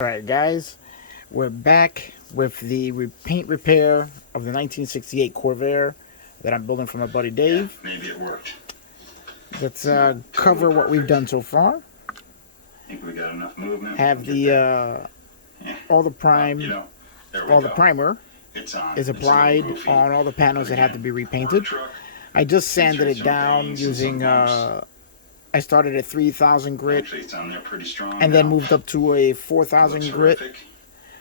Alright guys, we're back with the paint repair of the 1968 Corvair that I'm building for my buddy Dave. Yeah, maybe it worked. Let's cover what we've done so far. I think we got enough movement. Have the all the prime, all the primer is applied on all the panels that have to be repainted. I just sanded it down using I started at 3,000 grit and then moved up to a 4,000 grit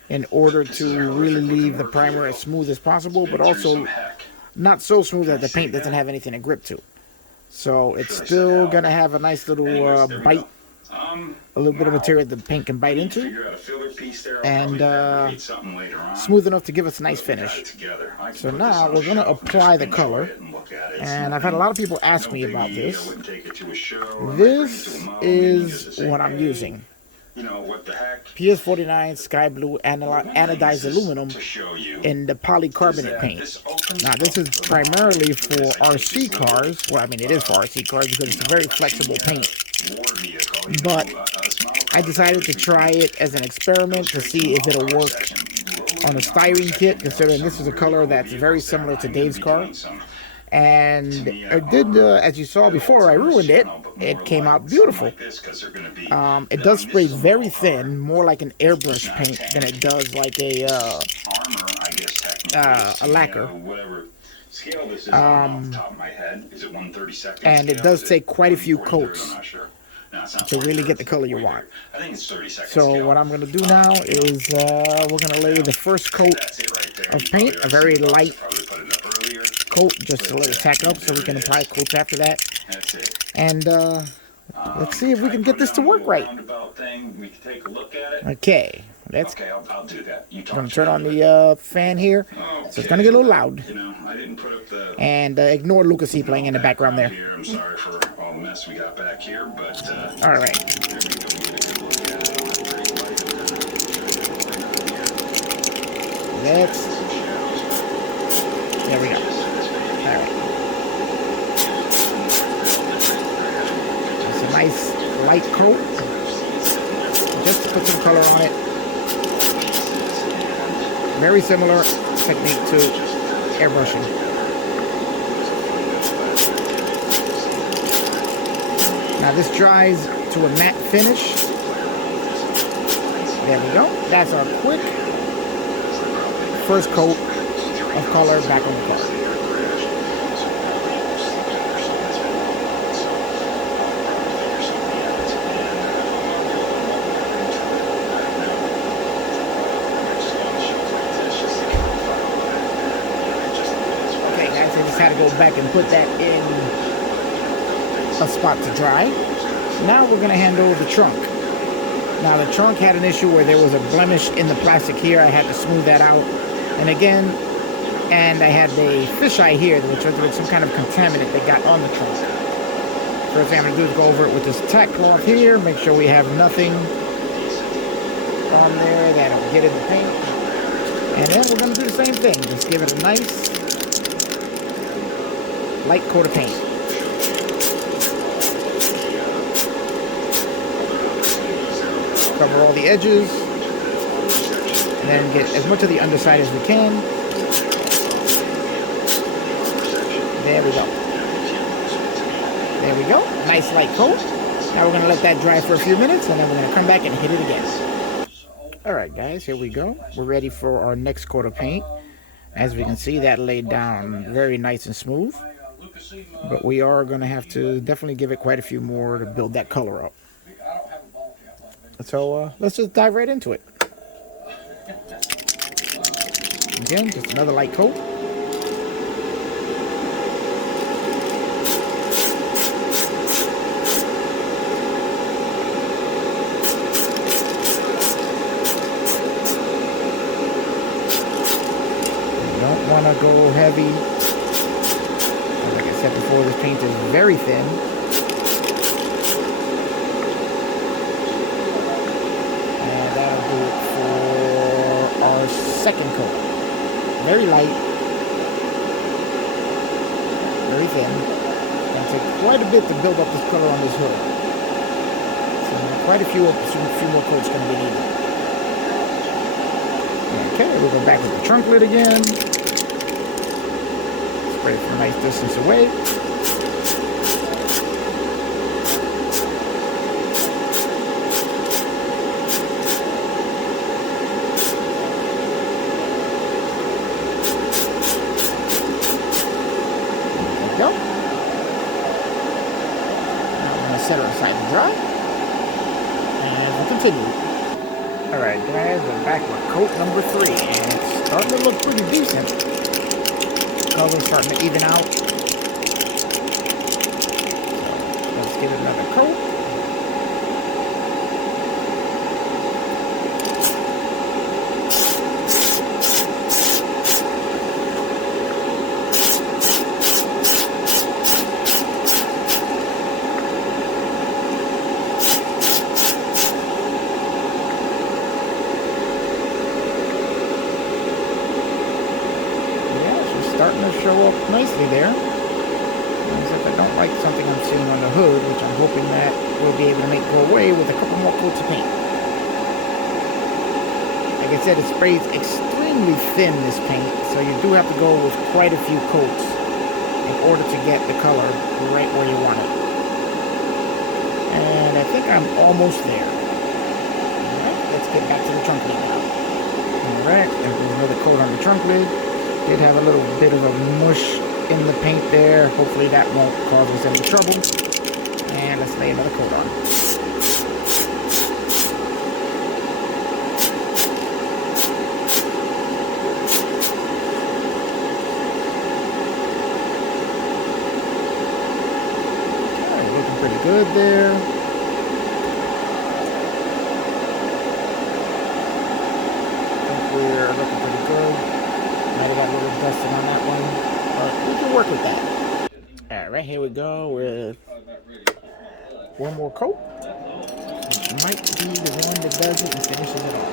in order to really leave the primer as smooth as possible, but also not so smooth that the paint doesn't have anything to grip to. So it's still going to have a nice little bite, a little bit of material the paint can bite into, and smooth enough to give us a nice finish. So now we're going to apply the color, and I've had a lot of people ask me about this. This is what I'm using. PS49 Sky Blue Anodized Aluminum in the polycarbonate paint. Now this is primarily for RC cars. Well, I mean it is for RC cars because it's a very flexible paint. But I decided to try it as an experiment to see if it'll work on a styrene kit, considering this is a color that's very similar to Dave's car. And it did, as you saw before I ruined it, it came out beautiful. It does spray very thin, more like an airbrush paint than it does like a lacquer. And it does take quite a few coats to really get the color you want. So what I'm going to do now is we're going to lay the first coat of paint, a very light coat, just a little tack up so we can apply coats after that. And let's see if we can get this to work right. Okay, let's I'm going to turn on the fan here, so it's going to get a little loud. And ignore Lucas C playing in the background there. I'm sorry for all the mess we got back here, but all right. There we go. All right. It's a nice light coat. Just to put some color on it. Very similar technique to airbrushing. Now this dries to a matte finish. There we go. That's our quick first coat of color back on the car. Okay guys, I just had to go back and put that in a spot to dry. Now we're going to handle the trunk. Now the trunk had an issue where there was a blemish in the plastic here. I had to smooth that out. And again, and I had the fisheye here, which was some kind of contaminant that got on the trunk. First thing I'm going to do is go over it with this tack cloth here, make sure we have nothing on there that'll get in the paint. And then we're going to do the same thing, just give it a nice light coat of paint. Cover all the edges, and then get as much of the underside as we can. There we go. There we go. Nice light coat. Now we're going to let that dry for a few minutes, and then we're going to come back and hit it again. Alright guys, here we go. We're ready for our next coat of paint. As we can see, that laid down very nice and smooth. But we are going to have to definitely give it quite a few more to build that color up. So let's just dive right into it. Again, just another light coat. You don't want to go heavy. Like I said before, this paint is very thin. Second coat. Very light, very thin. It's going to take quite a bit to build up this color on this hood. So quite a few more coats going to be needed. we'll go back with the trunk lid again. Spray it from a nice distance away. Go. Now I'm going to set her aside to dry. And we'll continue. Alright guys, we're back with coat number 3. And it's starting to look pretty decent. Color's starting to even out. So let's get another coat. Starting to show up nicely there. Except I don't like something I'm seeing on the hood, which I'm hoping that we'll be able to make go away with a couple more coats of paint. Like I said, it sprays extremely thin, this paint, so you do have to go with quite a few coats in order to get the color right where you want it. And I think I'm almost there. Alright, let's get back to the trunk lid now. Alright, there's another coat on the trunk lid. Did have a little bit of a mush in the paint there. Hopefully that won't cause us any trouble. And let's lay another coat on. Alright, looking pretty good there. I think we're looking pretty good. Might have got a little dusted on that one, but we can work with that. Alright, here we go with one more coat, which might be the one that does it and finishes it off.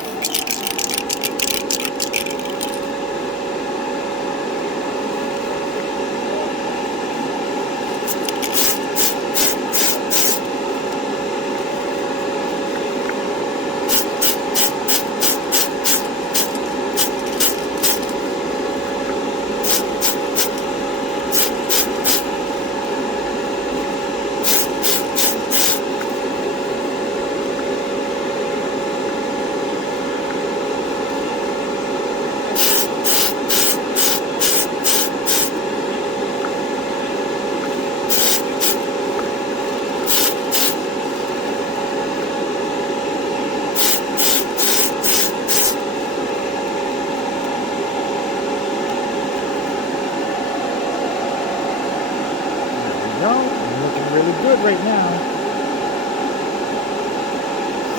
Looking really good right now.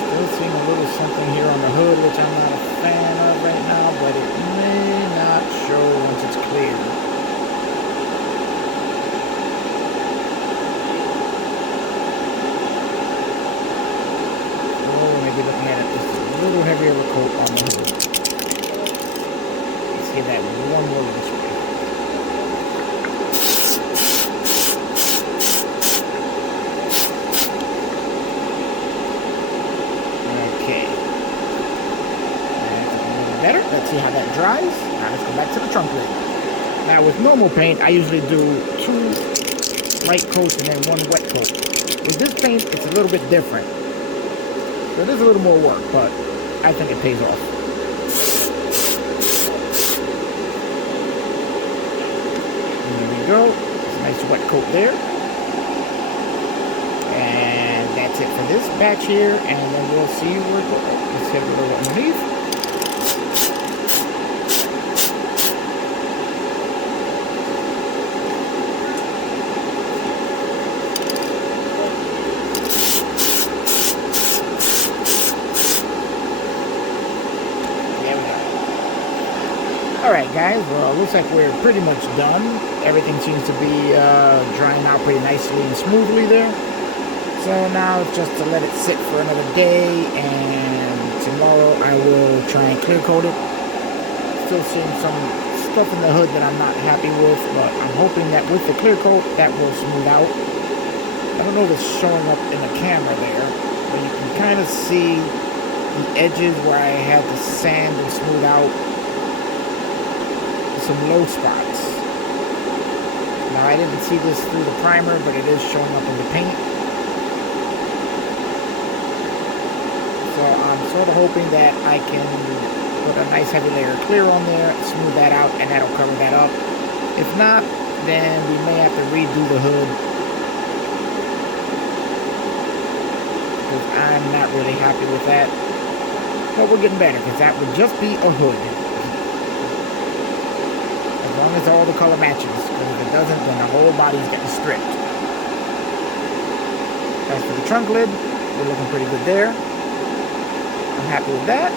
Still seeing a little something here on the hood, which I'm not a fan of right now, but it may not show once it's clear. Oh, we may be looking at it just a little heavier of a coat on the hood. Let's give that one more little spray. Better. Let's see how that dries. Now let's go back to the trunk lid. Now with normal paint, I usually do 2 light coats and then 1 wet coat. With this paint, it's a little bit different. So it is a little more work, but I think it pays off. There we go. Nice wet coat there. And that's it for this batch here, and then we'll see where it goes. Let's hit a little underneath. Alright guys, well it looks like we're pretty much done. Everything seems to be drying out pretty nicely and smoothly there. So now it's just to let it sit for another day, and tomorrow I will try and clear coat it. Still seeing some stuff in the hood that I'm not happy with, but I'm hoping that with the clear coat that will smooth out. I don't know if it's showing up in the camera there, but you can kind of see the edges where I had to sand and smooth out. some low spots. Now, I didn't see this through the primer, but it is showing up in the paint. So I'm sort of hoping that I can put a nice heavy layer of clear on there, smooth that out, and that'll cover that up. If not, then we may have to redo the hood, because I'm not really happy with that. But we're getting better, because that would just be a hood. As long as all the color matches, because if it doesn't, then the whole body's getting stripped. As for the trunk lid, we're looking pretty good there. I'm happy with that.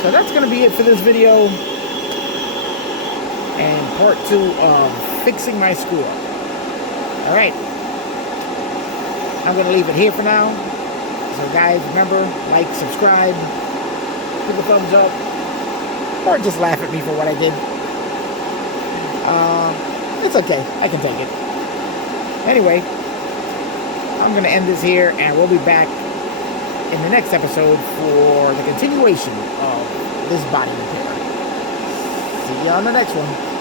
So that's going to be it for this video. And part 2 of fixing my screw up. Alright. I'm going to leave it here for now. So guys, remember, like, subscribe, give a thumbs up, or just laugh at me for what I did. It's okay. I can take it. Anyway, I'm going to end this here, and we'll be back in the next episode for the continuation of this body repair. See you on the next one.